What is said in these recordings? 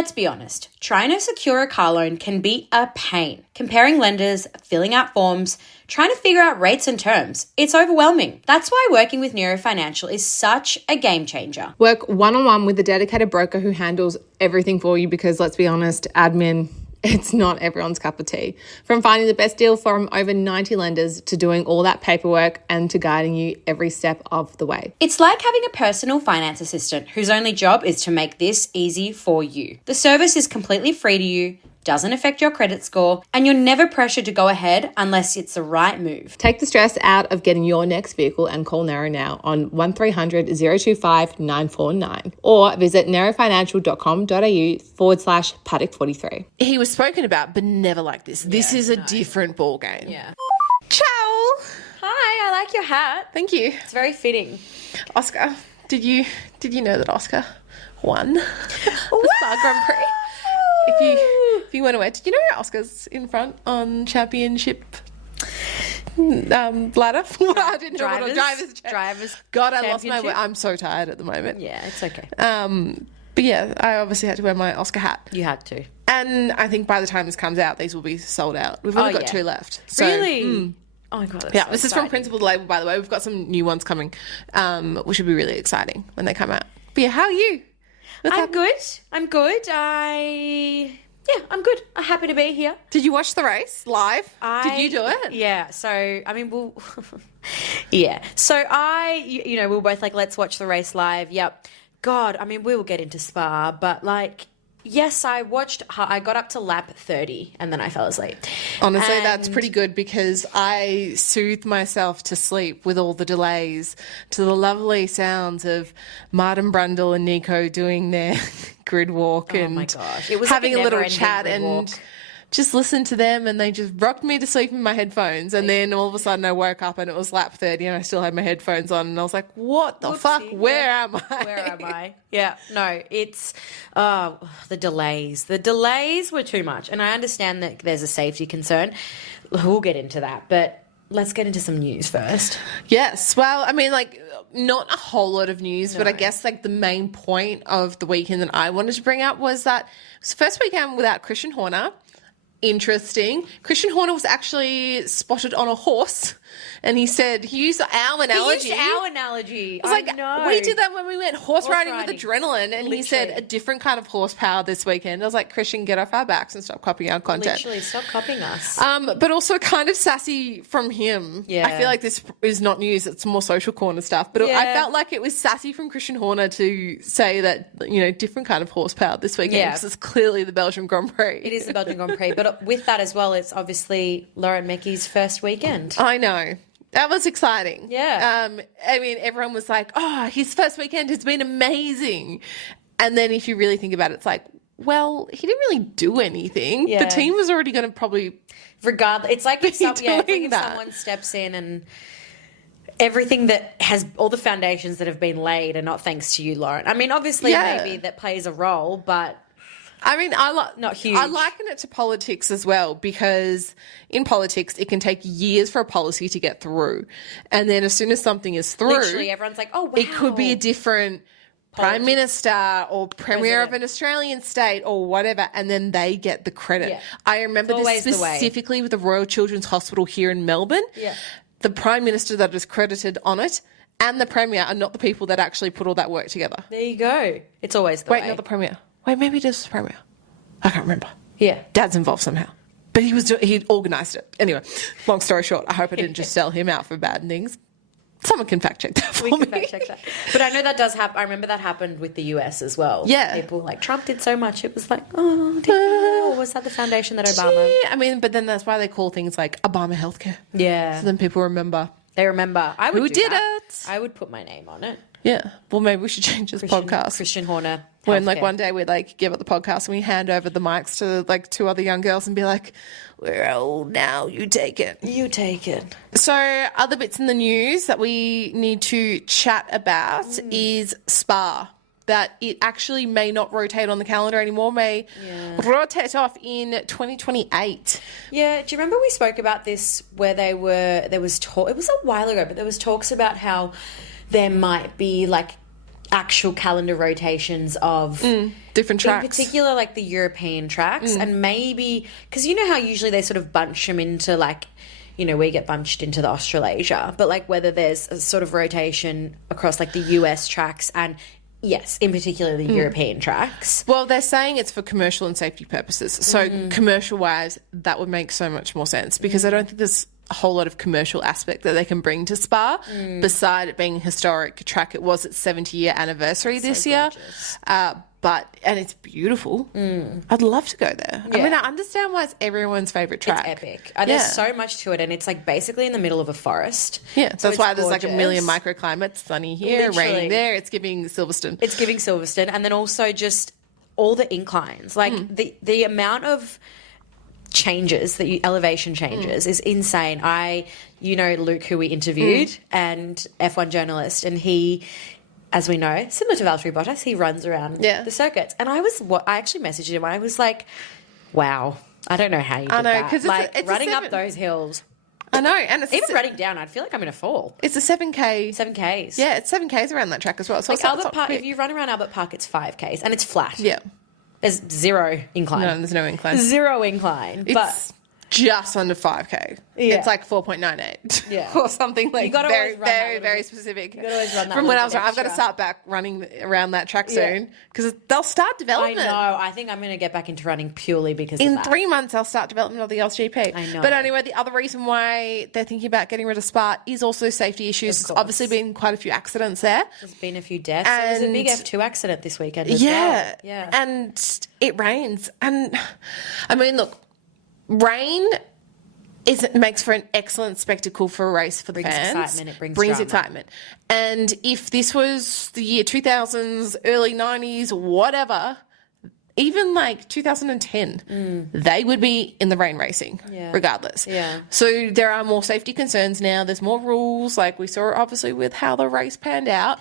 Let's be honest, trying to secure a car loan can be a pain. Comparing lenders, filling out forms, trying to figure out rates and terms. It's overwhelming. That's why working with Nero Financial is such a game changer. Work one-on-one with a dedicated broker who handles everything for you because, let's be honest, admin, it's not everyone's cup of tea. From finding the best deal from over 90 lenders to doing all that paperwork and to guiding you every step of the way. It's like having a personal finance assistant whose only job is to make this easy for you. The service is completely free to you, doesn't affect your credit score, and you're never pressured to go ahead unless it's the right move. Take the stress out of getting your next vehicle and call Nero now on 1300 025 949 or visit nerofinancial.com.au/paddock43. He was spoken about, but never like this. This is a different ball game. Yeah. Ciao. Hi, I like your hat. Thank you. It's very fitting. Oscar, did you know that Oscar won the Spa Grand Prix? If you weren't aware, did you know Oscar's in front on championship ladder? I didn't know what a driver's. God, I lost my way. I'm so tired at the moment. Yeah, it's okay. But yeah, I obviously had to wear my Oscar hat. You had to. And I think by the time this comes out, these will be sold out. We've only got 2 left. So, really? Oh my God. Yeah, this is from Principal to Label, by the way. We've got some new ones coming, which will be really exciting when they come out. But yeah, how are you? I'm good. I'm good. I'm good. I'm happy to be here. Did you watch the race live? Did you do it? Yeah. So, I mean, yeah. So we were both like, let's watch the race live. Yep. God, I mean, we will get into Spa, but like, yes, I got up to lap 30 and then I fell asleep. Honestly, that's pretty good because I soothed myself to sleep with all the delays to the lovely sounds of Martin Brundle and Nico doing their grid walk and my gosh. It was having like a little chat and just listened to them and they just rocked me to sleep in my headphones. And then all of a sudden I woke up and it was lap 30 and I still had my headphones on and I was like, what the fuck? Where am I? Where am I? Yeah, no, it's the delays. The delays were too much. And I understand that there's a safety concern. We'll get into that. But let's get into some news first. Yes. Well, I mean, like, not a whole lot of news, but I guess like the main point of the weekend that I wanted to bring up was that it was the first weekend without Christian Horner. Interesting. Christian Horner was actually spotted on a horse and he said he used our analogy. He used our analogy. I know. We did that when we went horse riding with adrenaline and Literally. He said a different kind of horsepower this weekend. I was like, Christian, get off our backs and stop copying our content. Literally, stop copying us. But also kind of sassy from him. Yeah. I feel like this is not news. It's more social corner stuff. But I felt like it was sassy from Christian Horner to say that, different kind of horsepower this weekend because it's clearly the Belgian Grand Prix. It is the Belgian Grand Prix. But with that as well, it's obviously Laurent Mekies' first weekend. I know. That was exciting. Yeah. I mean, everyone was like, oh, his first weekend has been amazing. And then if you really think about it, it's like, well, he didn't really do anything. Yeah. The team was already going to probably regardless. It's like if doing that. Someone steps in and everything that has all the foundations that have been laid are not thanks to you, Lauren. I mean, obviously maybe that plays a role, but I mean, not huge. I liken it to politics as well because in politics it can take years for a policy to get through, and then as soon as something is through, literally everyone's like, "Oh, wow!" It could be a different prime minister or premier of an Australian state or whatever, and then they get the credit. Yeah. I remember this specifically with the Royal Children's Hospital here in Melbourne. Yeah. The prime minister that is credited on it and the premier are not the people that actually put all that work together. There you go. It's always the way. Wait, not the premier. Wait, maybe it is the premier. I can't remember. Yeah. Dad's involved somehow. But he organised it. Anyway, long story short, I hope I didn't just sell him out for bad things. Someone can fact check that for me. We can fact check that. But I know that does happen. I remember that happened with the US as well. Yeah. People like, Trump did so much. It was like, or was that the foundation that Obama? I mean, but then that's why they call things like Obama healthcare. Yeah. So then people remember. They remember. I would Who do did that. it? I would put my name on it. Yeah. Well, maybe we should change this podcast. Christian Horner. When like one day we like give up the podcast and we hand over the mics to like 2 other young girls and be like, we're old now, you take it. You take it. So other bits in the news that we need to chat about is Spa. That it actually may not rotate on the calendar anymore, may rotate off in 2028. Yeah, do you remember we spoke about this where there was talk, it was a while ago, but there was talks about how there might be like actual calendar rotations of different tracks. In particular, like the European tracks, and maybe because you know how usually they sort of bunch them into like, you know, we get bunched into the Australasia, but like whether there's a sort of rotation across like the US tracks and yes, in particular the European tracks. Well, they're saying it's for commercial and safety purposes. So commercial wise, that would make so much more sense because I don't think there's a whole lot of commercial aspect that they can bring to Spa beside it being a historic track. It was its 70-year anniversary this year. And it's beautiful. I'd love to go there. I mean, I understand why it's everyone's favourite track. It's epic. There's so much to it, and it's like basically in the middle of a forest. Yeah, so that's why there's like a gorgeous. million microclimates, sunny here, Literally. raining there. It's giving Silverstone. It's giving Silverstone, and then also just all the inclines. Like the amount of changes elevation changes is insane. You know Luke, who we interviewed, and F1 journalist, and he, as we know, similar to Valtteri Bottas, he runs around the circuits. And I actually messaged him. I was like, wow, I don't know how you did that. Because like it's running up those hills. I know, and it's Even running down, I'd feel like I'm going to fall. It's a 7K. 7Ks. Yeah, it's 7Ks around that track as well. So like Albert Park, if you run around Albert Park, it's 5Ks, and it's flat. Yeah. There's zero incline. No, there's no incline. Zero incline. But It's just under 5K. Yeah. It's like 4.98. Yeah. Or something like gotta very, always run that very, little very bit. specific. You gotta always run that From when I was little I've got to extra. start back running around that track Yeah. soon because they'll start I development. know. I think I'm going to get back into running purely because of In that. 3 months, they'll start development of the LGP. I know. But anyway, the other reason why they're thinking about getting rid of Spa is also safety issues. Of There's course. obviously been quite a few accidents there. There's been a few deaths. There was a big And- F2 accident this weekend as Yeah. well. Yeah. And it rains. And I mean, look, rain makes for an excellent spectacle for a race for the Brings fans. excitement, it brings drama. excitement. And if this was the year 2000s, early 90s, whatever, even like 2010, they would be in the rain racing Yeah. regardless. Yeah. So there are more safety concerns now. There's more rules, like we saw obviously with how the race panned out.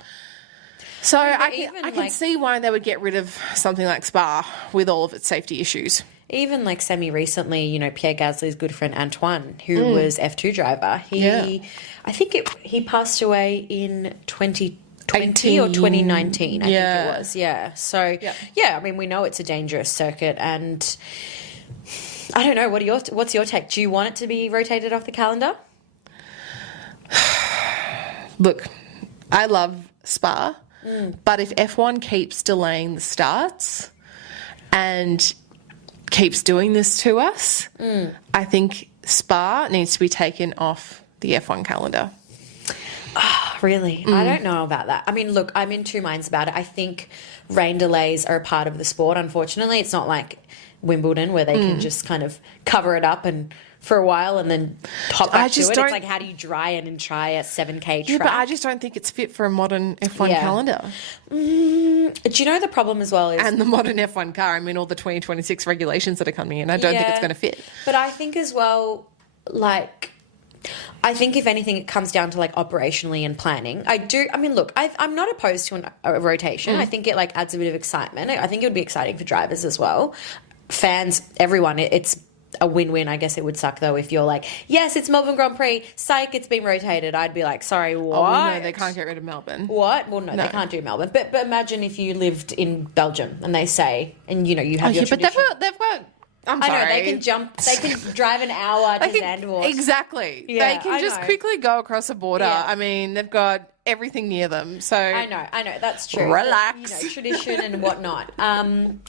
So I can like- see why they would get rid of something like Spa with all of its safety issues. Even like semi-recently, you know, Pierre Gasly's good friend Antoine, who was F2 driver, I think he passed away in 2020 or 2019, I think it was. Yeah. So, yeah, I mean, we know it's a dangerous circuit, and I don't know, what's your take? Do you want it to be rotated off the calendar? Look, I love Spa, but if F1 keeps delaying the starts and keeps doing this to us, I think Spa needs to be taken off the F1 calendar. Really? I don't know about that. I mean, look, I'm in two minds about it. I think rain delays are a part of the sport, unfortunately. It's not like Wimbledon where they can just kind of cover it up and for a while and then hop back to it. It's like, how do you dry it and try a 7K track? Yeah, but I just don't think it's fit for a modern F1 calendar. Do you know the problem as well is... And the modern F1 car, I mean, all the 2026 regulations that are coming in, I don't think it's going to fit. But I think as well, like... I think if anything, it comes down to like operationally and planning. I mean, look, I'm not opposed to a rotation. I think it like adds a bit of excitement. I think it would be exciting for drivers as well. Fans, everyone, it's a win-win. I guess it would suck though if you're like, yes, it's Melbourne Grand Prix, psych, it's been rotated. I'd be like, sorry, what? Oh, well, no, they can't get rid of Melbourne. What? Well, no, they can't do Melbourne. But imagine if you lived in Belgium and they say, and you know, you have your tradition. But they've got I'm sorry. I know, they can drive an hour to Zandvoort. Exactly. Yeah, they can I just know. quickly go across a border. Yeah. I mean, they've got everything near them. So I know, that's true. Relax. But, you know, tradition and whatnot. And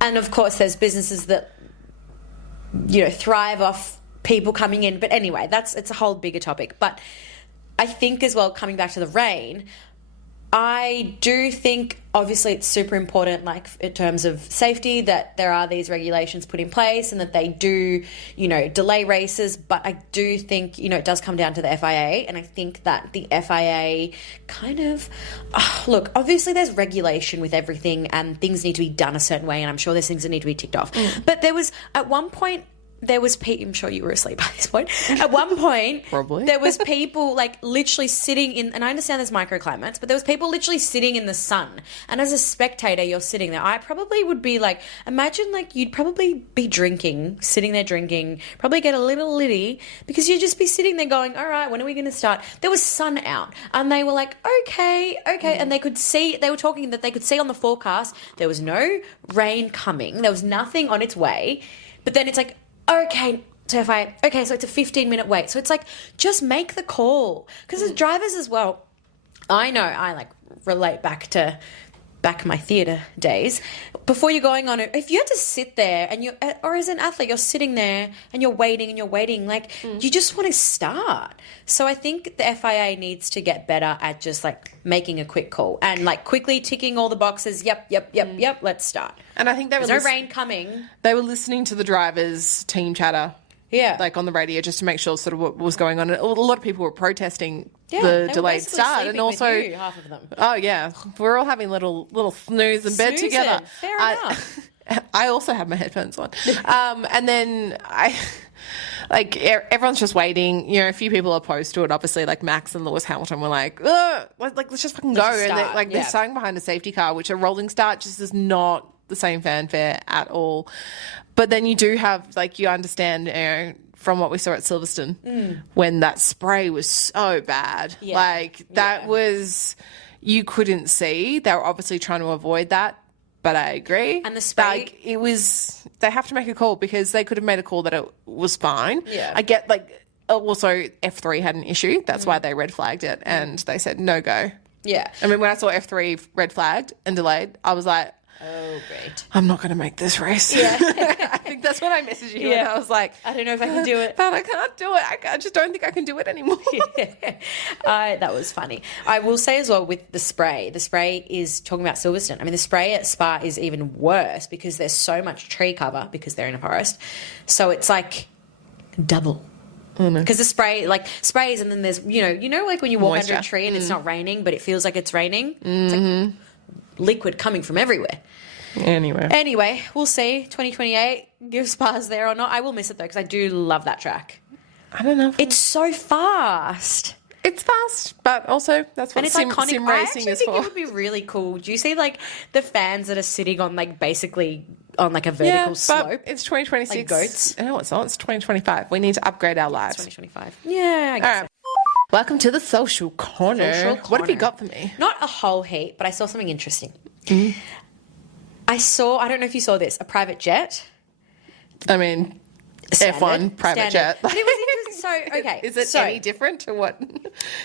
of course, there's businesses that, you know, thrive off people coming in. But anyway, it's a whole bigger topic. But I think as well, coming back to the rain, I do think obviously it's super important, like in terms of safety, that there are these regulations put in place and that they do, you know, delay races. But I do think, you know, it does come down to the FIA. And I think that the FIA kind of, look, obviously there's regulation with everything and things need to be done a certain way. And I'm sure there's things that need to be ticked off. But there was at one point, there was people, I'm sure you were asleep by this point. At one point, Probably. there was people like literally sitting in, and I understand there's microclimates, but there was people literally sitting in the sun. And as a spectator, you're sitting there. I probably would be like, imagine like you'd probably be drinking, sitting there drinking, probably get a little litty because you'd just be sitting there going, all right, when are we going to start? There was sun out and they were like, okay. And they could see, they were talking that they could see on the forecast, there was no rain coming. There was nothing on its way. But then it's like, okay, so so it's a 15-minute wait. So it's like, just make the call. Because as drivers as well, I know I like relate back my theatre days. Before you're going on it, if you had to sit there and or as an athlete, you're sitting there and you're waiting, like you just want to start. So I think the FIA needs to get better at just like making a quick call and like quickly ticking all the boxes. Yep, let's start. And I think there's no rain coming. They were listening to the drivers' team chatter. Yeah. Like on the radio just to make sure sort of what was going on. And a lot of people were protesting the they were delayed basically start. sleeping And also, with you, half of them. Oh, yeah. We're all having little snooze in bed Snoozing. together. Fair enough. I also have my headphones on. And then everyone's just waiting. You know, a few people are opposed to it. Obviously, like Max and Lewis Hamilton were like, ugh, let's just fucking go. just And start. they're starting behind a safety car, which a rolling start just is not the same fanfare at all. But then you do have, like, you understand, you know, from what we saw at Silverstone, when that spray was so bad. Yeah. Like, that was, you couldn't see. They were obviously trying to avoid that, but I agree. And the spray... Like, it was, they have to make a call because they could have made a call that it was fine. Yeah. I get, like, also F3 had an issue. That's why they red flagged it, and they said no go. Yeah. I mean, when I saw F3 red flagged and delayed, I was like, Oh, great. I'm not going to make this race. Yeah. I think that's when I messaged you and I was like, I don't know if I can do it. But I can't do it. I just don't think I can do it anymore. That was funny. I will say as well with the spray is talking about Silverstone. I mean, the spray at Spa is even worse because there's so much tree cover because they're in a forest. So it's like double. Because the spray, like sprays, and then there's, you know, like when you walk Moisture. under a tree and it's not raining, but it feels like it's raining. It's like liquid coming from everywhere. Anyway, we'll see. 2028, give Spas there or not. I will miss it though because I do love that track. I don't know. It's so fast. It's fast, but also that's what And it's sim iconic. racing I actually is think for. it would be really cool. Do you see like the fans that are sitting on like basically on like a vertical slope? But it's 2026. Like goats. No, it's not. It's 2025. We need to upgrade our lives. 2025. Yeah, I guess. All right. Welcome to the social corner. Social What have you corner. got for me? Not a whole heap, but I saw something interesting. I don't know if you saw this, a private jet. I mean, F1 private jet. But it was interesting. So, okay. Is it any different to what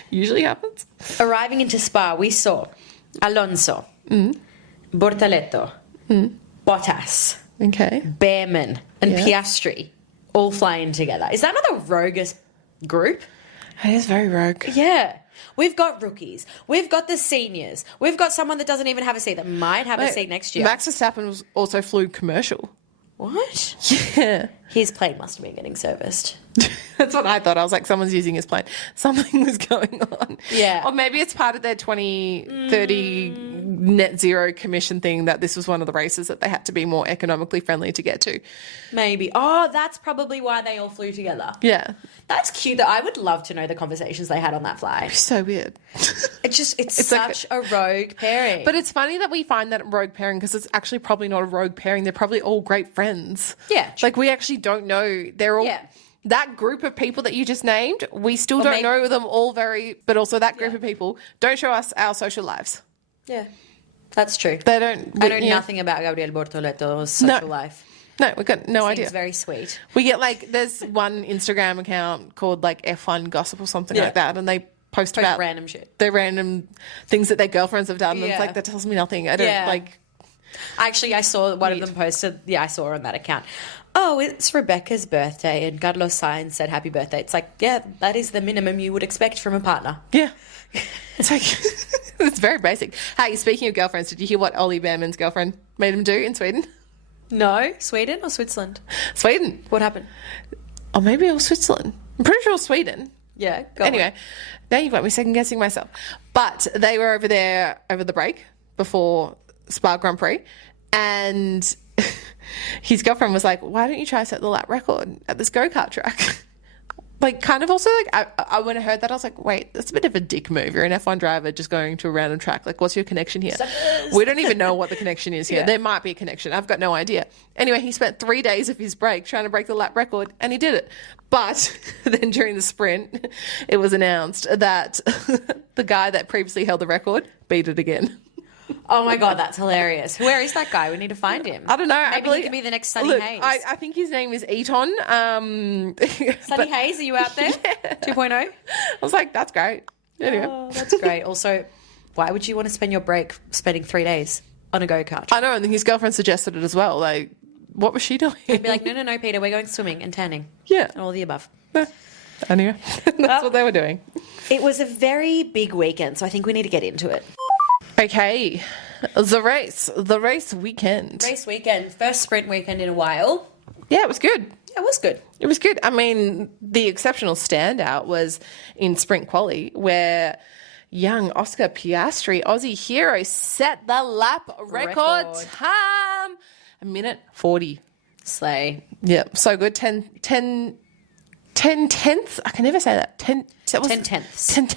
usually happens? Arriving into Spa, we saw Alonso, Bortoleto, Bottas, Okay. Behrman, and Piastri all flying together. Is that not the roguest group? It is very rogue. Yeah. We've got rookies. We've got the seniors. We've got someone that doesn't even have a seat that might have a seat next year. Max Verstappen also flew commercial. What? Yeah. His plane must have been getting serviced. That's what I thought. I was like, someone's using his plane. Something was going on. Yeah. Or maybe it's part of their 2030 net zero commission thing that this was one of the races that they had to be more economically friendly to get to. Maybe. Oh, that's probably why they all flew together. Yeah. That's cute. I would love to know the conversations they had on that flight. So weird. It's like such a rogue pairing. But it's funny that we find that rogue pairing because it's actually probably not a rogue pairing. They're probably all great friends. Yeah. Like we actually don't know. They're all... Yeah. That group of people that you just named, we still don't maybe- know them all but also that group of people don't show us our social lives. Yeah. That's true. They don't. I know nothing about Gabriel Bortoleto's social life. No, we've got no idea. Seems very sweet. We get like, there's one Instagram account called like F1 Gossip or something like that, and they post about random shit. Their random things that their girlfriends have done. And it's Yeah. like, that tells me nothing. I don't like. Actually, I saw one of them posted. Yeah, I saw her on that account. Oh, it's Rebecca's birthday, and Carlos Sainz said happy birthday. It's like, yeah, that is the minimum you would expect from a partner. Yeah. It's like, it's very basic. Hey, speaking of girlfriends, did you hear what Ollie Behrman's girlfriend made him do in Sweden? No, Sweden or Switzerland? Sweden. What happened? Or maybe it was Switzerland. I'm pretty sure it was Sweden. Yeah. Anyway, now you've got me second guessing myself. But they were over there over the break before Spa Grand Prix, and his girlfriend was like, why don't you try to set the lap record at this go-kart track? Like, kind of also, like, when I heard that, I was like, wait, that's a bit of a dick move. You're an F1 driver just going to a random track. Like, what's your connection here? We don't even know what the connection is here. Yeah. There might be a connection. I've got no idea. Anyway, he spent 3 days of his break trying to break the lap record, and he did it. But then during the sprint, it was announced that the guy that previously held the record beat it again. Oh my God, that's hilarious. Where is that guy? We need to find him. I don't know. Maybe he could be the next Sunny Hayes. I think his name is Eton. Sunny Hayes, are you out there? Yeah. 2.0? I was like, that's great. Anyway. Oh, that's great. Also, why would you want to spend your break spending 3 days on a go-kart? I know, and his girlfriend suggested it as well. Like, what was she doing? I'd be like, no, Peter, we're going swimming and tanning. Yeah. All of the above. Anyway, that's what they were doing. It was a very big weekend, so I think we need to get into it. Okay, the race weekend. Race weekend, first sprint weekend in a while. Yeah, it was good. It was good. It was good. I mean, the exceptional standout was in sprint quali where young Oscar Piastri, Aussie hero, set the lap record time. 1:40. Slay. Yeah, so good. 10 tenths. I can never say that. 10 tenths. 10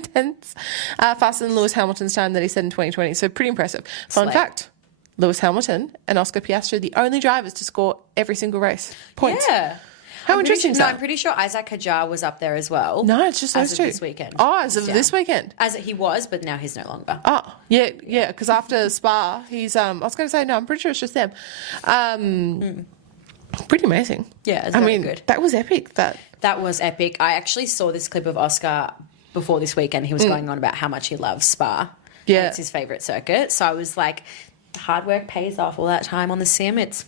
tenths. Faster than Lewis Hamilton's time that he set in 2020. So pretty impressive. Fun fact, Lewis Hamilton and Oscar Piastri are the only drivers to score every single race. Points. Yeah. How interesting is that? No, I'm pretty sure Isaac Hadjar was up there as well. No, it's just those two. This weekend. Oh, as of this weekend. As he was, but now he's no longer. Oh, yeah, because after Spa, he's, I was going to say, no, I'm pretty sure it's just them. Pretty amazing. Yeah, it's very good. That was epic. That was epic. I actually saw this clip of Oscar before this weekend. He was going on about how much he loves Spa. Yeah. It's his favourite circuit. So I was like, hard work pays off. All that time on the sim, it's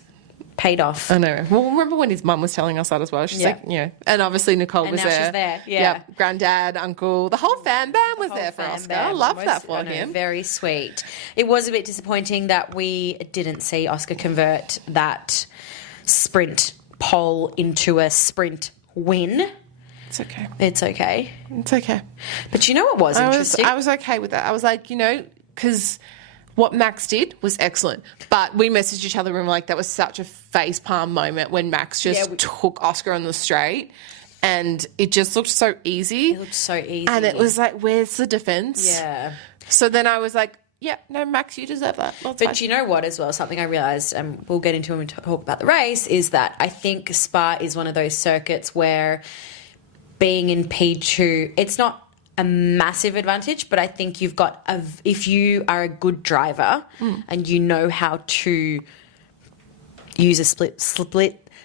paid off. I know. Well, remember when his mum was telling us that as well? She's like, and obviously Nicole was now there. she's there, yeah. Yep. Granddad, uncle, the whole fan band was there for Oscar. I love that for him. Very sweet. It was a bit disappointing that we didn't see Oscar convert that sprint pole into a sprint win. It's okay. It's okay. It's okay. But you know what was interesting? I was okay with that. I was like, because what Max did was excellent. But we messaged each other and were like, that was such a facepalm moment when Max just took Oscar on the straight and it just looked so easy. It looked so easy. And it was like, where's the defense? Yeah. So then I was like, yeah, no, Max, you deserve that. But you know what as well, something I realised, and we'll get into when we talk about the race, is that I think Spa is one of those circuits where being in P2, it's not a massive advantage, but I think you've got, if you are a good driver and you know how to use a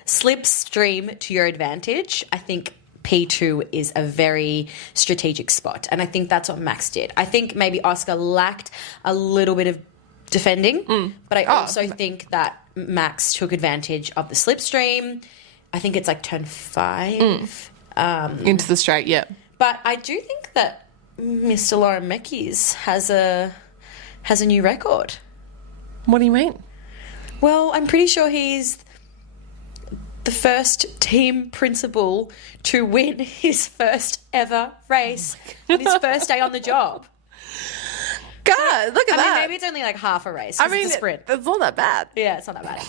slipstream to your advantage, I think P2 is a very strategic spot. And I think that's what Max did. I think maybe Oscar lacked a little bit of defending, but I also think that Max took advantage of the slipstream. I think it's like turn 5. Into the straight, yeah. But I do think that Mr. Laurent Mekies has a new record. What do you mean? Well, I'm pretty sure he's the first team principal to win his first ever race on his first day on the job. God, look at that. I mean, maybe it's only like half a race. It's a sprint. It's not that bad. Yeah, it's not that bad.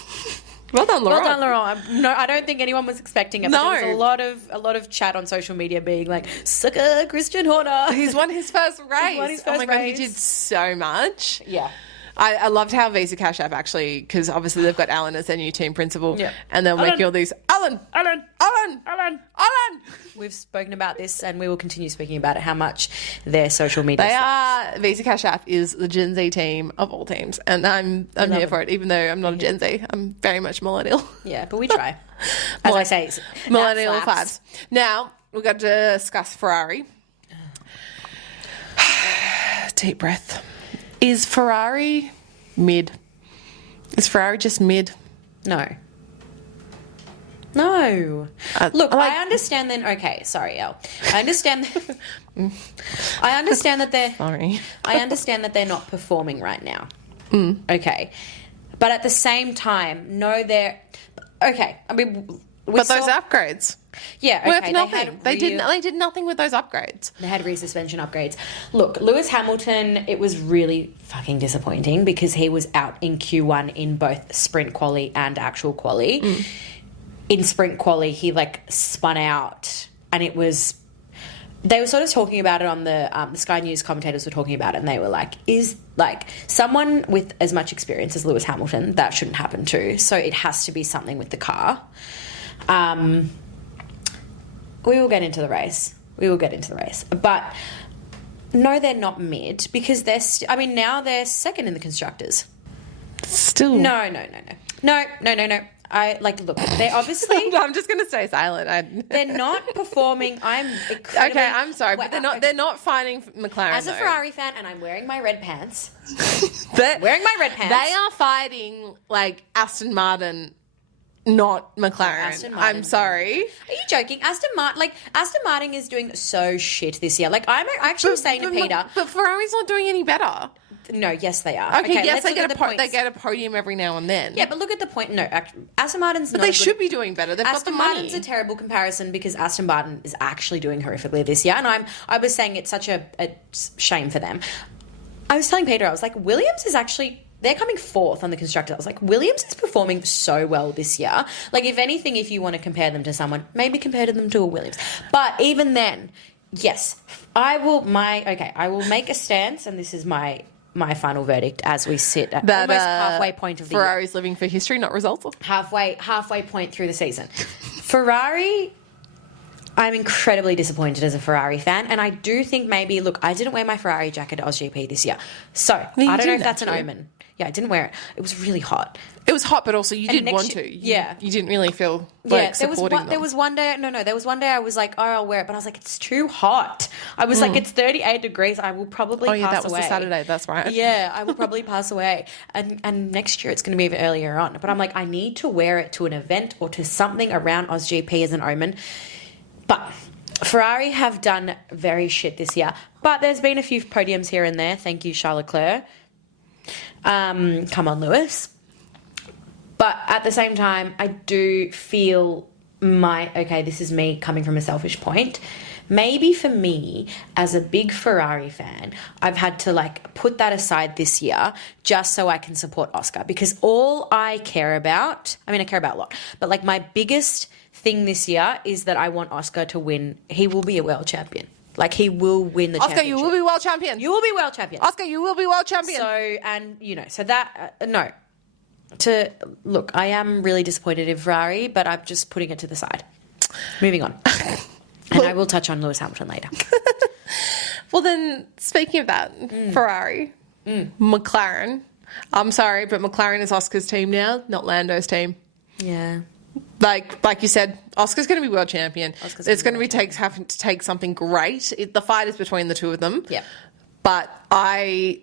Well done, Laurent. Well done, Laurent. No, I don't think anyone was expecting it. No. But there was a lot of chat on social media being like, sucker Christian Horner. He's won his first race. He's won his first God, race. he did so much. Yeah. I loved how Visa Cash App actually, because obviously they've got Alan as their new team principal, and they're making all these Alan. We've spoken about this, and we will continue speaking about it. How much their social media. They are. Visa Cash App is the Gen Z team of all teams, and I'm here for it. Even though I'm not a Gen Z, I'm very much millennial. Yeah, but we try. As I say, millennial vibes. Now we've got to discuss Ferrari. Deep breath. Is Ferrari mid? Is Ferrari just mid? No. Look, I understand then. Okay, sorry, Elle. I understand. I understand that they're. Sorry. I understand that they're not performing right now. Okay, but at the same time, no, they're. Okay, I mean, But those upgrades yeah, worth okay, nothing. They did nothing with those upgrades. They had rear-suspension upgrades. Look, Lewis Hamilton, it was really fucking disappointing because he was out in Q1 in both sprint quali and actual quali. In sprint quali, he spun out, and it was. They were sort of talking about it on the Sky News commentators were talking about it, and they were like, is someone with as much experience as Lewis Hamilton, that shouldn't happen to. So it has to be something with the car. We will get into the race. But no, they're not mid because they're now they're second in the constructors. Still. No. Look, they're obviously. I'm just going to stay silent. They're not performing. Okay, I'm sorry, but they're not fighting McLaren. As a Ferrari fan, and I'm wearing my red pants. They They are fighting Aston Martin, not McLaren. I'm sorry. Are you joking? Aston Martin is doing so shit this year. I'm actually saying to Peter, but Ferrari's not doing any better. No, yes, they are. Okay, yes, they get a podium every now and then. Yeah, but look at the point. No, Aston Martin's. But they should be doing better. They've got the money. Aston Martin's a terrible comparison because Aston Martin is actually doing horrifically this year, and I was saying it's such a shame for them. I was telling Peter, I was like, Williams is actually. They're coming fourth on the constructor. I was like, Williams is performing so well this year. If anything, if you want to compare them to someone, maybe compare them to a Williams. But even then, yes, I will make a stance, and this is my final verdict as we sit at almost halfway point of the year. Ferrari's living for history, not results. Halfway point through the season. Ferrari, I'm incredibly disappointed as a Ferrari fan, and I do think maybe, look, I didn't wear my Ferrari jacket at OzGP this year, so I don't know if that's an omen. Yeah, I didn't wear it. It was really hot. It was hot, but also you did want to. You didn't really feel supporting them. There was one day I was like, oh, I'll wear it, but I was like, it's too hot. I was like, it's 38 degrees. I will probably pass away. Oh, yeah, that was the Saturday. That's right. Yeah, I will probably pass away. And next year it's going to be even earlier on. But I'm like, I need to wear it to an event or to something around OzGP as an omen. But Ferrari have done very shit this year. But there's been a few podiums here and there. Thank you, Charles Leclerc. Come on, Lewis. But at the same time, I do feel this is me coming from a selfish point. Maybe for me, as a big Ferrari fan, I've had to put that aside this year just so I can support Oscar. Because all I care about, I care about a lot, but my biggest thing this year is that I want Oscar to win. He will be a world champion. He will win the championship. Oscar, you will be world champion. You will be world champion. Oscar, you will be world champion. Look, I am really disappointed in Ferrari, but I'm just putting it to the side. Moving on. And I will touch on Lewis Hamilton later. Well, then, speaking of that, Ferrari, McLaren. I'm sorry, but McLaren is Oscar's team now, not Lando's team. Yeah. Like you said, Oscar's going to be world champion. It's going to be having to take something great. The fight is between the two of them. Yeah. But I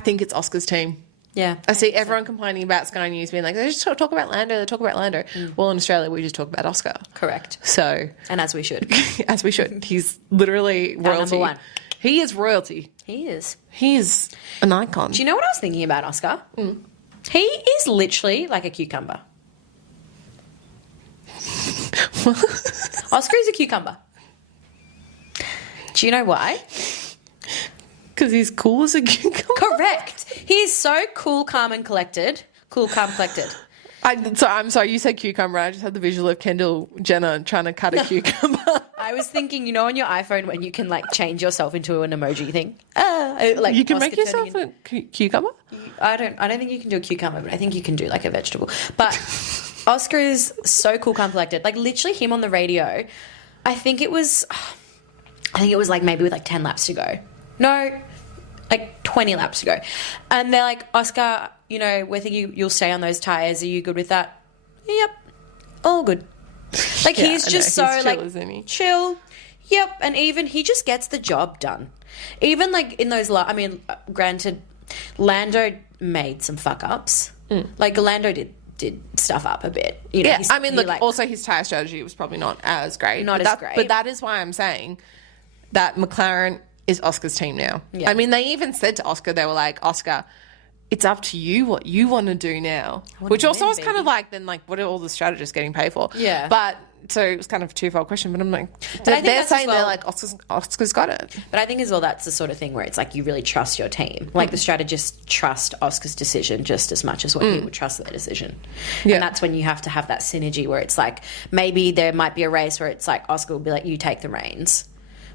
think it's Oscar's team. Yeah. I see everyone complaining about Sky News being like, they just talk about Lando, they talk about Lando. Well, in Australia, we just talk about Oscar. Correct. So. And as we should. As we should. He's literally royalty. Number one. He is royalty. He is. He is an icon. Do you know what I was thinking about Oscar? He is literally like a cucumber. Oscar is a cucumber. Do you know why? Because he's cool as a cucumber. Correct. He is so cool, calm, and collected. Cool, calm, collected. I'm sorry, you said cucumber. I just had the visual of Kendall Jenner trying to cut a cucumber. I was thinking, on your iPhone when you can change yourself into an emoji thing. You can make yourself a cucumber? I don't think you can do a cucumber, but I think you can do a vegetable. But Oscar is so cool, calm, collected. Literally him on the radio. I think it was maybe with 10 laps to go. No, 20 laps to go. And they're like, Oscar, we're thinking you'll stay on those tyres. Are you good with that? Yep. All good. He's just so chill, isn't he? Chill. Yep. And even he just gets the job done. Even in those, granted, Lando made some fuck ups. Lando did stuff up a bit. Also his tyre strategy was probably not as great. Not as great. But that is why I'm saying that McLaren is Oscar's team now. Yeah. They even said to Oscar, they were like, Oscar, it's up to you what you want to do now. Which also was kind of like, then like, what are all the strategists getting paid for? Yeah. But so it was kind of a twofold question, but I'm like, I think they're that's saying as well- they're like, Oscar's got it. But I think as well that's the sort of thing where it's like you really trust your team. Like the strategists trust Oscar's decision just as much as what he would trust their decision. Yeah. And that's when you have to have that synergy where it's like maybe there might be a race where it's like Oscar will be like, you take the reins,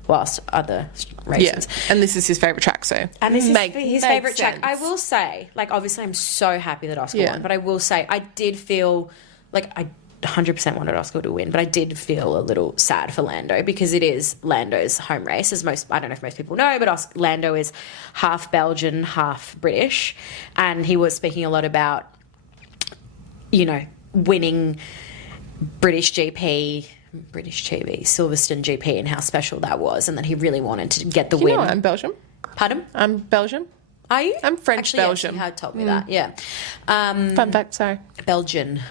whilst other races. Yeah. And this is his favourite track, so. And this is his makes favourite track. sense. I will say, like, obviously I'm so happy that Oscar Yeah. won, but I will say I did feel like I 100% wanted Oscar to win, but I did feel a little sad for Lando because it is Lando's home race, as most, I don't know if most people know, but Lando is half Belgian, half British, and he was speaking a lot about, you know, winning British GP, Silverstone GP, and how special that was, and that he really wanted to get the You win. know I'm Belgian. Pardon? I'm Belgian. Are you? I'm French Actually, Belgian. Yes, you had told me that, yeah. Fun fact, sorry. Belgian.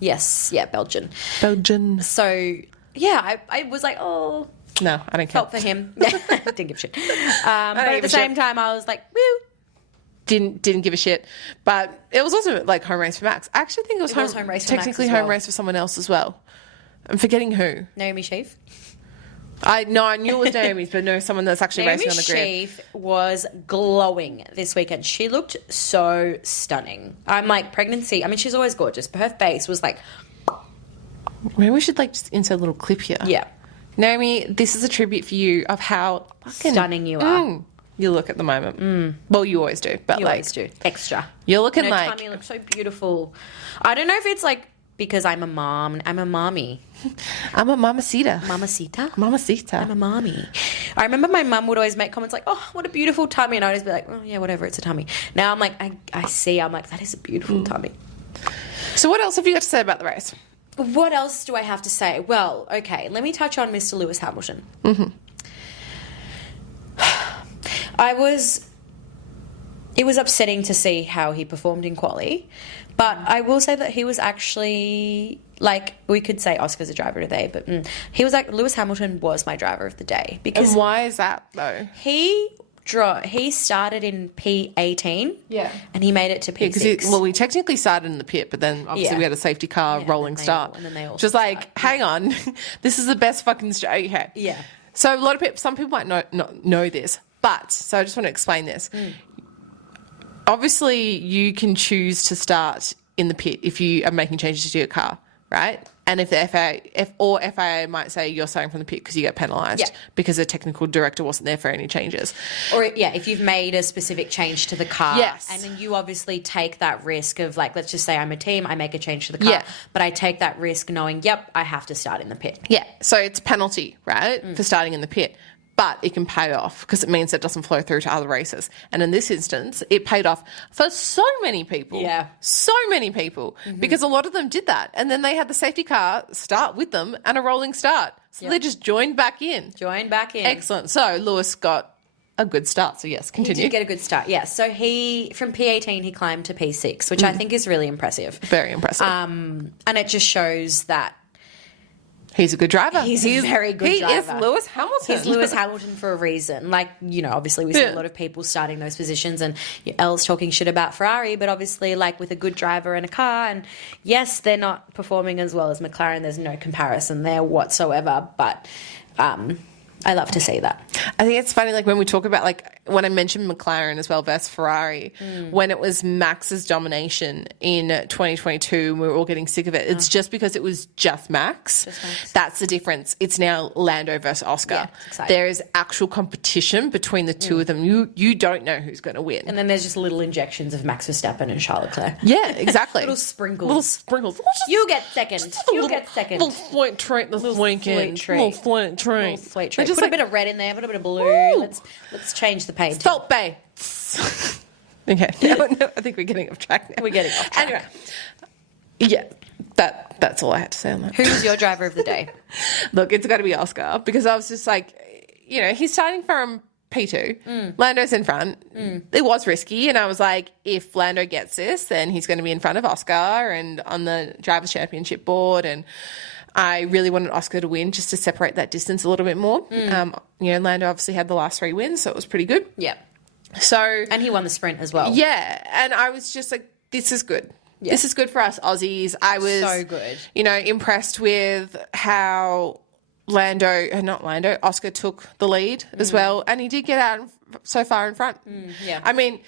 Yes, yeah, Belgian. Belgian. So, yeah, I was like, oh, No, I don't care. felt for him. Didn't give a shit. But at give the a same shit. time, I was like, woo. Didn't give a shit. But it was also like home race for Max. I actually think it was, home race for Max technically as home well. race for someone else as well. I'm forgetting who. Naomi Sheaf. I knew it was Naomi's, but no, someone that's actually Naomi racing on the grid. Sheaf was glowing this weekend. She looked so stunning. I'm like, pregnancy. I mean, she's always gorgeous, but her face was like, Maybe we should like just insert a little clip here. yeah, Naomi, this is a tribute for you of how fucking stunning you are. you look at the moment. Well, you always do, but You like always do. Extra. you're looking Her like tummy looks so beautiful. I don't know if it's like because I'm a mom. I'm a mommy. I'm a mamacita. Mamacita? Mamacita. I'm a mommy. I remember my mum would always make comments like, oh, what a beautiful tummy. And I'd always be like, oh, yeah, whatever, it's a tummy. Now I'm like, I see, I'm like, that is a beautiful tummy. So what else have you got to say about the race? What else do I have to say? Well, okay, let me touch on Mr. Lewis Hamilton. It was upsetting to see how he performed in quali, but I will say that he was actually, like, we could say Oscar's a driver of the day, but he was like, Lewis Hamilton was my driver of the day because And why is that though? he started in P18, Yeah. and he made it to P6. Because we technically started in the pit, but then obviously Yeah. we had a safety car rolling start. and then they all Just like, start, hang on, this is the best fucking okay. Yeah. So a lot of people, some people might not know this, but so I just want to explain this. Obviously, you can choose to start in the pit if you are making changes to your car, right? And if the FIA might say you're starting from the pit because you get penalised Yeah. because the technical director wasn't there for any changes. Or, yeah, if you've made a specific change to the car. Yes. And then you obviously take that risk of, like, let's just say I'm a team, I make a change to the car. Yeah. But I take that risk knowing, yep, I have to start in the pit. Yeah, so it's a penalty, right, for starting in the pit. But it can pay off because it means it doesn't flow through to other races. And in this instance, it paid off for so many people. Yeah. So many people. Because a lot of them did that. And then they had the safety car start with them and a rolling start. So they just joined back in. Join back in. Excellent. So Lewis got a good start. So yes, He continue. did get a good start, yeah. So from P18, he climbed to P6, which I think is really impressive. Very impressive. And it just shows that He's a good driver. He's a very good driver. He is Lewis Hamilton. he's Lewis Hamilton for a reason. Like, you know, obviously we see a lot of people starting those positions, and Elle's talking shit about Ferrari, but obviously, like, with a good driver and a car, and yes, they're not performing as well as McLaren. There's no comparison there whatsoever, but I love to see that. I think it's funny, like, when we talk about, like, when I mentioned McLaren as well versus Ferrari, when it was Max's domination in 2022, we were all getting sick of it. It's just because it was just Max. That's the difference. It's now Lando versus Oscar. Yeah, it's exciting. There is actual competition between the two of them. You don't know who's going to win. And then there's just little injections of Max Verstappen and Charles Leclerc. Yeah, exactly. Little sprinkles. Little sprinkles. You get second. You get second. Little flight treat this weekend. treat. Little flight treat. Little sweet treat. Just Put like, a bit of red in there, put a bit of blue. Woo. Let's change the paint. Salt Bay. Okay, no, I think we're getting off track now. We're getting off track. Anyway, yeah, that's all I had to say on that. Who was your driver of the day? Look, it's got to be Oscar because I was just like, you know, he's starting from P2. Lando's in front. It was risky, and I was like, if Lando gets this, then he's going to be in front of Oscar and on the Drivers' Championship board, and I really wanted Oscar to win just to separate that distance a little bit more. You know, Lando obviously had the last 3 wins, so it was pretty good. Yeah. So And he won the sprint as well. yeah, and I was just like, this is good. Yeah. This is good for us Aussies. I was So good. Impressed with how Oscar took the lead as well, and he did get out so far in front. Yeah. I mean,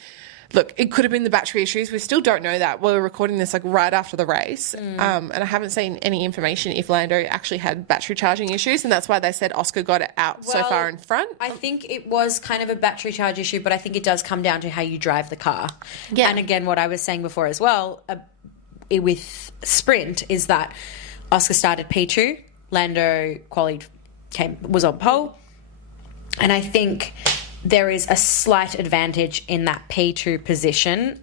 look, it could have been the battery issues. We still don't know that. We're recording this like right after the race, and I haven't seen any information if Lando actually had battery charging issues, and that's why they said Oscar got it out so far in front. I think it was kind of a battery charge issue, but I think it does come down to how you drive the car. Yeah. And again, what I was saying before as well with sprint is that Oscar started P2, Lando was on pole, and I think there is a slight advantage in that P2 position.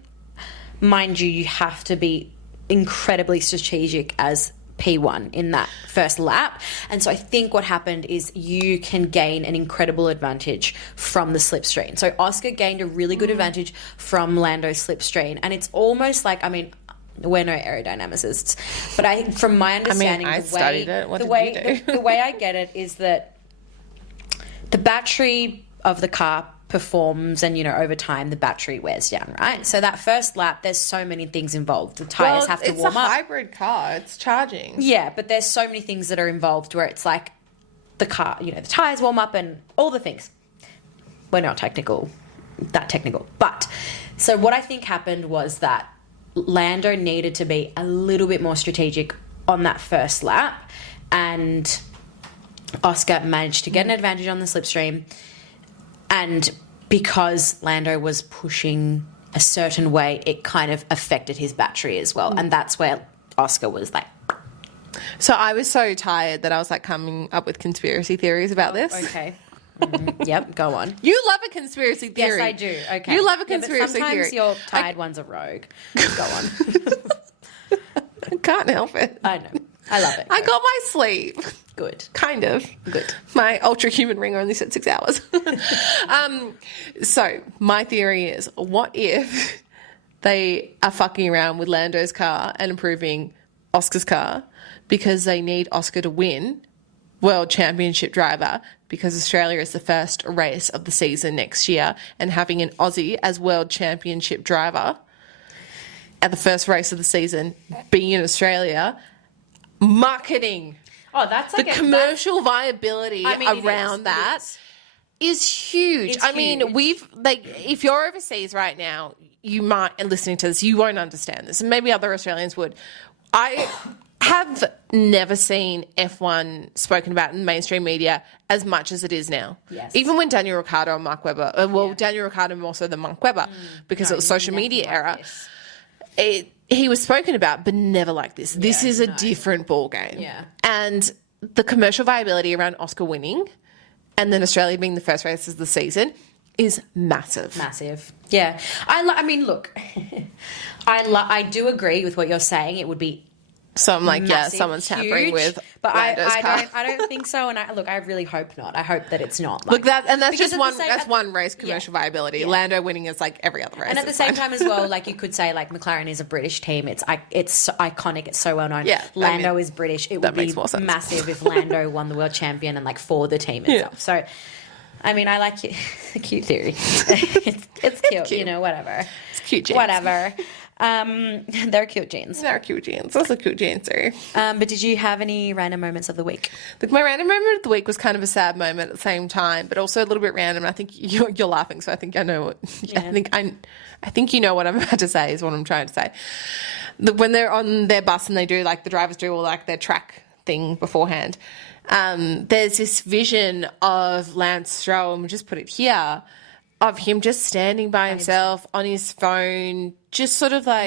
Mind you have to be incredibly strategic as P1 in that first lap. And so I think what happened is you can gain an incredible advantage from the slipstream. So Oscar gained a really good advantage from Lando's slipstream. And it's almost like, I mean, we're no aerodynamicists, but from my understanding, I studied it. What did you do? The way I get it is that the battery of the car performs, and over time the battery wears down, right? So that first lap, there's so many things involved. The tires have to warm up. It's a hybrid car. It's charging. Yeah, but there's so many things that are involved where it's like the car, the tires warm up and all the things. We're not that technical. But so what I think happened was that Lando needed to be a little bit more strategic on that first lap, and Oscar managed to get an advantage on the slipstream. And because Lando was pushing a certain way, it kind of affected his battery as well. And that's where Oscar was like... So I was so tired that I was like coming up with conspiracy theories about this. Okay. Yep, go on. You love a conspiracy theory. Yes, I do. Okay. You love a conspiracy but sometimes theory. your tired ones are rogue. Go on. I can't help it. I know. I love it. I got my sleep. Good. Kind of. Good. My ultra human ring only said 6 hours. So my theory is, what if they are fucking around with Lando's car and improving Oscar's car because they need Oscar to win World Championship driver, because Australia is the first race of the season next year, and having an Aussie as World Championship driver at the first race of the season being in Australia, marketing. Oh, that's like the commercial viability around that is huge. It's I mean, huge. if you're overseas right now, you might, and listening to this, you won't understand this, and maybe other Australians would. I have never seen F1 spoken about in mainstream media as much as it is now. Yes. Even when Daniel Ricciardo and Mark Webber, Daniel Ricciardo more so than Mark Webber, because it was social media era. He was spoken about, but never like this. This is a different ball game. Yeah. And the commercial viability around Oscar winning, and then Australia being the first race of the season, is massive. Massive. Yeah. I mean, look, I do agree with what you're saying. It would be So I'm like, massive, yeah, someone's tampering huge, with but Lando's car. I don't think so. And I really hope not. I hope that it's not. Like, Look, that's because just at one. the same- That's one race commercial viability. Lando winning is like every other race. And at the same time as well, like you could say, like McLaren is a British team. It's so iconic. It's so well known. Yeah, Lando is British. It would be makes more sense. massive if Lando won the world champion and like for the team itself. So, I mean, I like it. It's a cute theory. it's cute. cute. Whatever. It's cute jeans. Whatever. They're cute jeans. They're cute jeans. Those are cute jeans too. But did you have any random moments of the week? Look, my random moment of the week was kind of a sad moment at the same time, but also a little bit random. I think you're laughing, so I think I know what. Yeah. I think you know what I'm about to say is what I'm trying to say. When they're on their bus and they do like the drivers do all like their track thing beforehand. There's this vision of Lance Stroll, and we'll just put it here, of him just standing by himself on his phone, just sort of like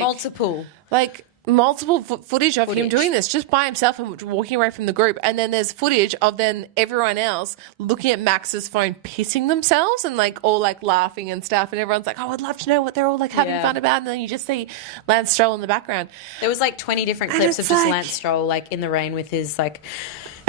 Multiple footage of him doing this just by himself and walking away from the group. And then there's footage of then everyone else looking at Max's phone, pissing themselves and like all like laughing and stuff. And everyone's like, oh, I'd love to know what they're all like having fun about. And then you just see Lance Stroll in the background. There was like 20 different clips of just Lance Stroll like in the rain with his like.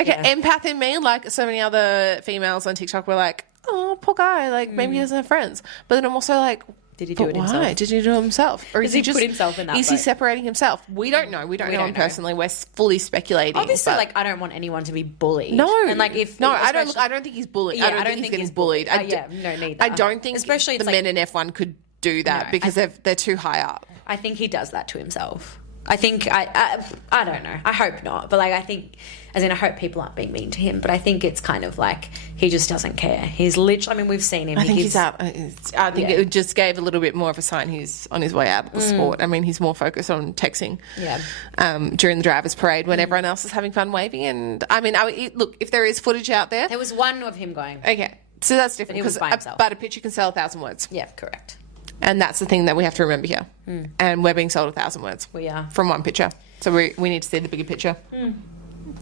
Okay, empath in me, like so many other females on TikTok were like, oh, poor guy, like maybe he doesn't have friends. But then I'm also like, Did he do it Why? himself? Did he do it himself? Or is he he just put himself in that Is he boat? separating himself? We don't know. We don't know don't him know. personally. We're fully speculating. Obviously, but- like, I don't want anyone to be bullied. No, And, like, if... no, I especially- don't think he's bullied. Yeah, I don't think he's getting he's bullied. yeah, no, neither. I don't think Especially the it's like- men in F1 could do that No, because they're too high up. I think he does that to himself. I think I don't know. I hope not. But like I think, as in, I hope people aren't being mean to him. But I think it's kind of like he just doesn't care. He's literally. I mean, we've seen him. I think he's out. I think it just gave a little bit more of a sign he's on his way out of the sport. I mean, he's more focused on texting. Yeah. During the drivers' parade when everyone else is having fun waving. And I mean, look, if there is footage out there, There was one of him going. okay, so that's different he was because by himself. but a picture can sell 1,000 words. Yeah, correct. And that's the thing that we have to remember here. And we're being sold 1,000 words. We are. From one picture. So we need to see the bigger picture.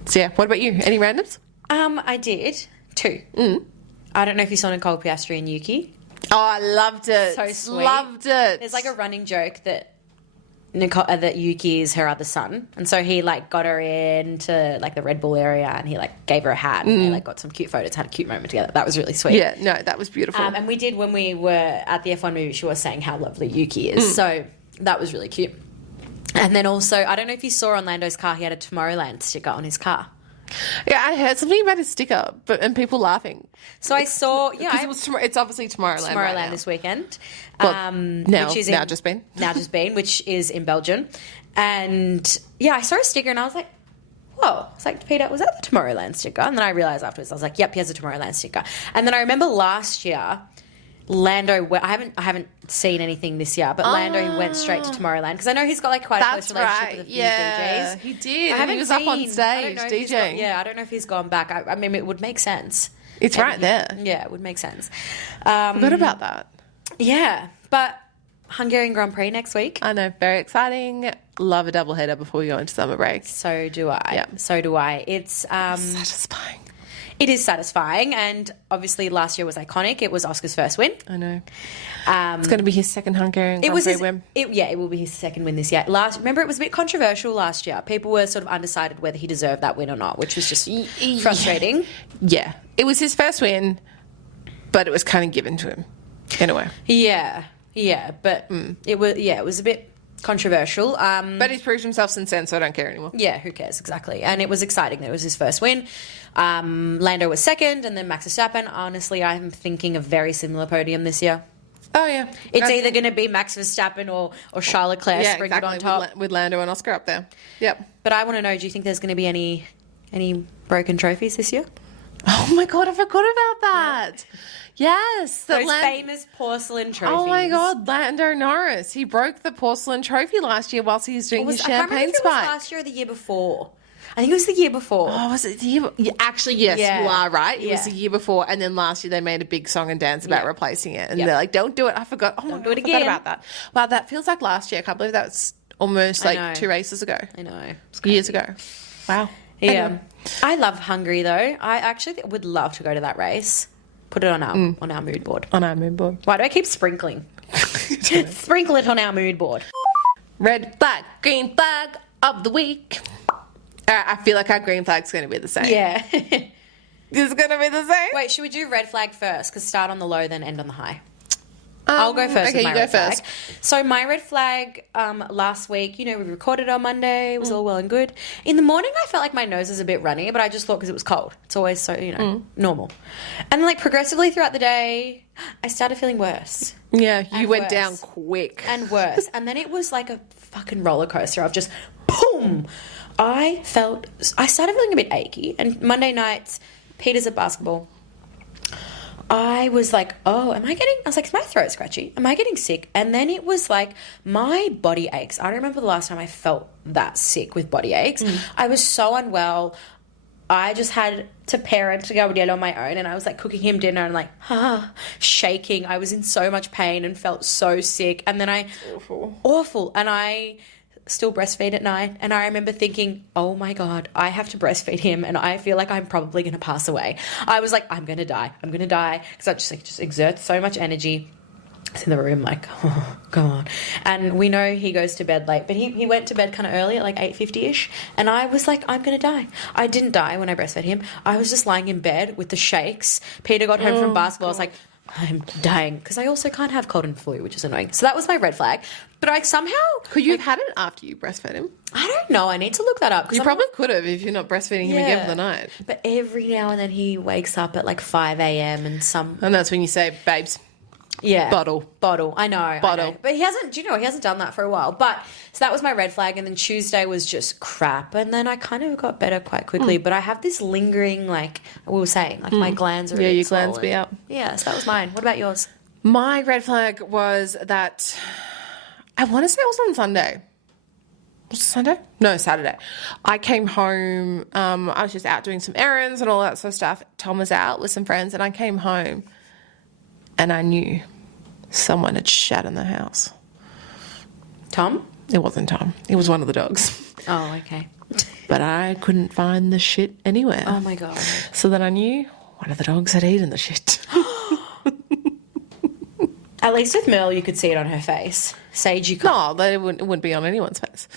So yeah, what about you? Any randoms? I did 2. I don't know if you saw Nicole Piastri and Yuki. Oh, I loved it. So sweet. Loved it. There's like a running joke that that Yuki is her other son, and so he like got her into like the Red Bull area, and he like gave her a hat, and they like got some cute photos, had a cute moment together. That was really sweet. Yeah, no, that was beautiful. And we did when we were at the F1 movie. She was saying how lovely Yuki is, so that was really cute. And then also, I don't know if you saw on Lando's car, he had a Tomorrowland sticker on his car. Yeah, I heard something about his sticker, and people laughing. So I saw, Because it's obviously Tomorrowland. Tomorrowland right now. this weekend. Well, now just been. Now just been, which is in Belgium. And yeah, I saw a sticker and I was like, whoa. I was like, Peter, was that the Tomorrowland sticker? And then I realised afterwards, I was like, yep, he has a Tomorrowland sticker. And then I remember last year, Lando, I haven't seen anything this year, but Lando went straight to Tomorrowland because I know he's got like quite a close That's relationship right. with a few Yeah, DJs. he did. I haven't He was up on seen- I stage don't know if he's gone- DJing. I don't know if he's gone back. I mean, it would make sense. It's right there. Yeah, it would make sense. Forgot about that. Yeah, but Hungarian Grand Prix next week. I know, very exciting. Love a double header before we go into summer break. So do I. Yeah. So do I. It's Satisfying. it is satisfying, and obviously last year was iconic. It was Oscar's first win. I know. It's going to be his second Hungarian Grand Prix win. It will be his second win this year. Remember, it was a bit controversial last year. People were sort of undecided whether he deserved that win or not, which was just frustrating. Yeah, it was his first win, but it was kind of given to him in a way. Yeah, but it was a bit controversial. But he's proved himself since then, so I don't care anymore. Yeah, who cares, exactly. And it was exciting that it was his first win. Lando was second, and then Max Verstappen. Honestly, I'm thinking a very similar podium this year. Oh, yeah. It's either going to be Max Verstappen or Charles Leclerc sprinkled exactly, on top. with Lando and Oscar up there. Yep. But I want to know, do you think there's going to be any broken trophies this year? Oh, my God, I forgot about that. Yes. Those famous porcelain trophies. Oh, my God, Lando Norris. He broke the porcelain trophy last year whilst he was doing his I can't remember champagne if it was spike. last year or the year before. I think it was the year before. Oh, was it the year? Yeah, actually, yes, Yeah. you are right. It was Yeah. the year before, and then last year they made a big song and dance about Yeah. replacing it, and Yeah. they're like, "Don't do it." I forgot. Oh my God, do it I forgot again. about that. Wow, that feels like last year. I can't believe that's almost I know. like 2 races ago, I know. years ago. Wow. Yeah. Anyway. I love Hungary, though. I actually would love to go to that race. Put it on our mood board. On our mood board. Why do I keep sprinkling? Sprinkle it on our mood board. Red flag, green flag of the week. I feel like our green flag's going to be the same. Yeah. It's going to be the same. Wait, should we do red flag first? Because start on the low, then end on the high. I'll go first. Okay, with my you go red flag. first. So my red flag last week, we recorded on Monday. It was all well and good. In the morning, I felt like my nose was a bit runny, but I just thought because it was cold. It's always so, normal. And like progressively throughout the day, I started feling worse Yeah, you And went worse. down quick. and worse. And then it was like a fucking roller coaster of just boom. I started feeling a bit achy. And Monday nights, Peter's at basketball. I was like, I was like, is my throat scratchy? Am I getting sick? And then it was like, my body aches. I don't remember the last time I felt that sick with body aches. I was so unwell. I just had to parent Gabriel on my own, and I was like cooking him dinner and like, shaking. I was in so much pain and felt so sick. And then awful. And I still breastfeed at night, and I remember thinking, oh my God, I have to breastfeed him, and I feel like I'm probably going to pass away. I was like, I'm going to die because I just exert so much energy. I was in the room like, oh, go on. And we know he goes to bed late, but he went to bed kind of early at like 8:50ish, and I was like, I'm going to die. I didn't die when I breastfed him. I was just lying in bed with the shakes. Peter got home from basketball. I was like, I'm dying because I also can't have cold and flu, which is annoying. So that was my red flag. But I somehow... Could you have had it after you breastfed him? I don't know. I need to look that up. You probably could have if you're not breastfeeding him again for the night. But every now and then he wakes up at like 5 a.m. and that's when you say, babes, bottle. I know. But he hasn't, do you know, he hasn't done that for a while. But so that was my red flag. And then Tuesday was just crap. And then I kind of got better quite quickly. But I have this lingering, like we were saying, like my glands are your glands be up. Yeah, so that was mine. What about yours? My red flag was that I want to say it was on Sunday. Was it Sunday? No, Saturday. I came home. I was just out doing some errands and all that sort of stuff. Tom was out with some friends and I came home and I knew someone had shat in the house. Tom? It wasn't Tom. It was one of the dogs. Oh, okay. But I couldn't find the shit anywhere. Oh, my God. So then I knew one of the dogs had eaten the shit. At least with Merle, you could see it on her face. Sage, you can't. No, it wouldn't be on anyone's face.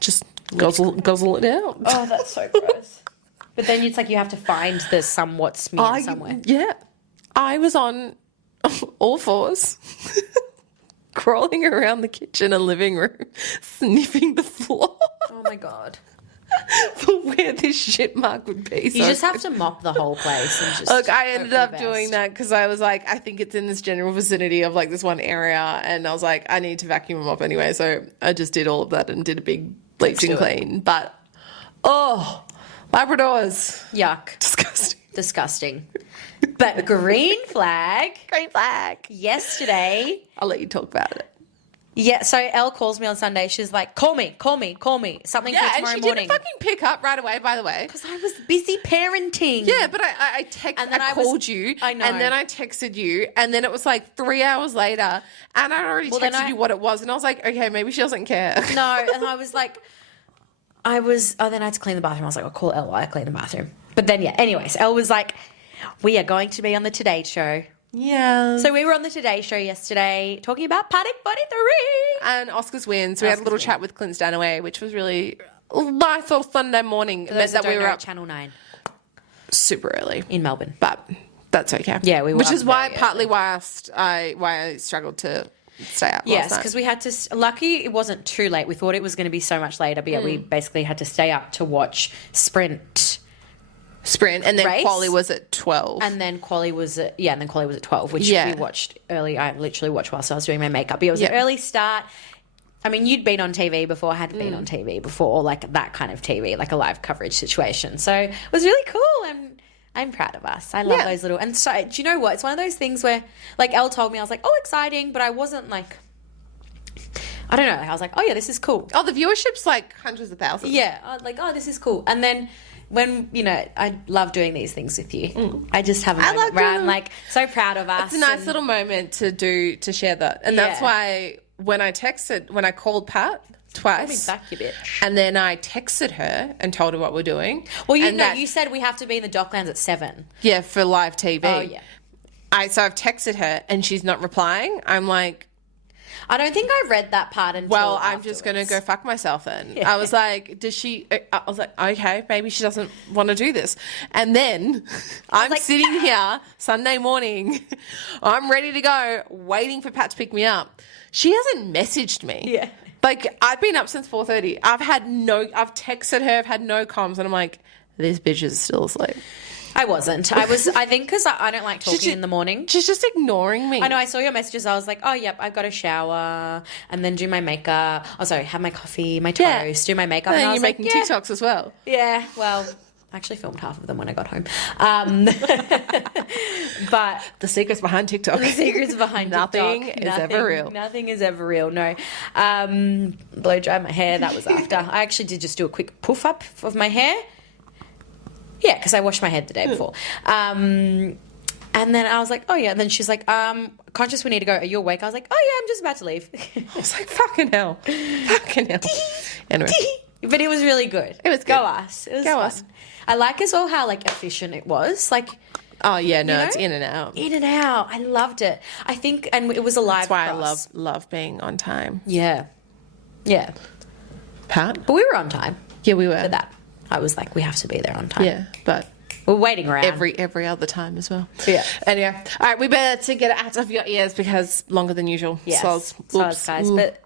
Just guzzle it out. Oh, that's so gross. But then it's like you have to find the somewhat smear somewhere. Yeah. I was on all fours, crawling around the kitchen and living room, sniffing the floor. Oh, my God. For where this shit mark would be. You just have to mop the whole place. And just look, I ended up doing that because I was like, I think it's in this general vicinity of like this one area, and I was like, I need to vacuum them up anyway, so I just did all of that and did a big bleach and clean. But Labradors, yuck, disgusting. But green flag. Yesterday, I'll let you talk about it. Yeah, so Elle calls me on Sunday. She's like, call me. Something for tomorrow morning. Yeah, and she didn't fucking pick up right away, by the way. Because I was busy parenting. Yeah, but I called you. I know. And then I texted you. And then it was like 3 hours later. And I'd already texted you what it was. And I was like, okay, maybe she doesn't care. No, and I was like, then I had to clean the bathroom. I was like, I'll call Elle while I clean the bathroom. But then, yeah, anyways, Elle was like, we are going to be on the Today Show. Yeah. So we were on the Today Show yesterday talking about Paddock 43. And Oscar's win. So we had a little chat with Clint Stanaway, which was really nice little Sunday morning. For those that we were up Channel 9. Super early. In Melbourne. But that's okay. Yeah, we were. Which is why I struggled to stay up. Yes, because we had to. Lucky it wasn't too late. We thought it was going to be so much later, but yeah, we basically had to stay up to watch Sprint, and then race. Quali was at 12. And then Quali was at 12, which we watched early. I literally watched whilst I was doing my makeup. But it was an early start. I mean, you'd been on TV before. I hadn't been on TV before, or like that kind of TV, like a live coverage situation. So it was really cool, and I'm proud of us. I love those little. And so, do you know what? It's one of those things where, like, Elle told me, I was like, oh, exciting, but I wasn't like, I don't know. I was like, oh yeah, this is cool. Oh, the viewership's like hundreds of thousands. Yeah, I was like, oh, this is cool. And then when, I love doing these things with you. I just have a moment where I'm like so proud of us. It's a nice little moment to share that. And that's why when I called Pat twice. Call me back, you bitch. And then I texted her and told her what we're doing. Well, you said we have to be in the Docklands at 7. Yeah, for live TV. Oh, yeah. So I've texted her and she's not replying. I'm like, I don't think I read that part until I'm just going to go fuck myself then. Yeah. I was like, I was like, okay, maybe she doesn't want to do this. And then I'm like, sitting here Sunday morning, I'm ready to go, waiting for Pat to pick me up. She hasn't messaged me. Yeah. Like, I've been up since 4:30. I've texted her, I've had no comms, and I'm like, this bitch is still asleep. I wasn't. I think because I don't like talking in the morning. She's just ignoring me. I know. I saw your messages. I was like, oh, yep, I've got to shower and then do my makeup. Oh, sorry, have my coffee, my toast, do my makeup. And I was you're making TikToks as well. Yeah, well, I actually filmed half of them when I got home. But the secrets behind TikTok. Nothing is ever real. Nothing is ever real, no. Blow dry my hair, that was after. I actually did just do a quick poof up of my hair. Yeah, because I washed my head the day before. And then I was like, oh, yeah. And then she's like, conscious, we need to go. Are you awake? I was like, oh, yeah, I'm just about to leave. I was like, fucking hell. Anyway. But it was really good. It was good. Go us. It was fun. Us. I like as well how, like, efficient it was. Like, oh, yeah, no, it's in and out. In and out. I loved it. I think, and it was a live That's why I love being on time. Yeah. Yeah. Pat? But we were on time. Yeah, we were. For that. I was like, we have to be there on time. Yeah, but We're waiting around. every other time as well. Yeah. Anyway, all right, we better to get it out of your ears because longer than usual. Yes. Soz. Soz, guys. Ooh. But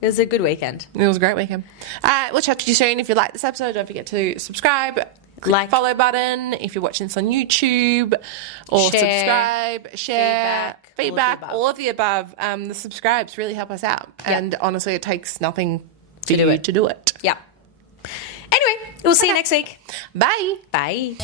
it was a good weekend. It was a great weekend. All right, we'll chat to you soon. If you like this episode, don't forget to subscribe. Click Like. the follow button if you're watching this on YouTube, or Share. subscribe, share, feedback, all all of the above. The subscribes really help us out, and honestly, it takes nothing for do you it. to do it. Yeah. Anyway, we'll see you next week. Bye. Bye.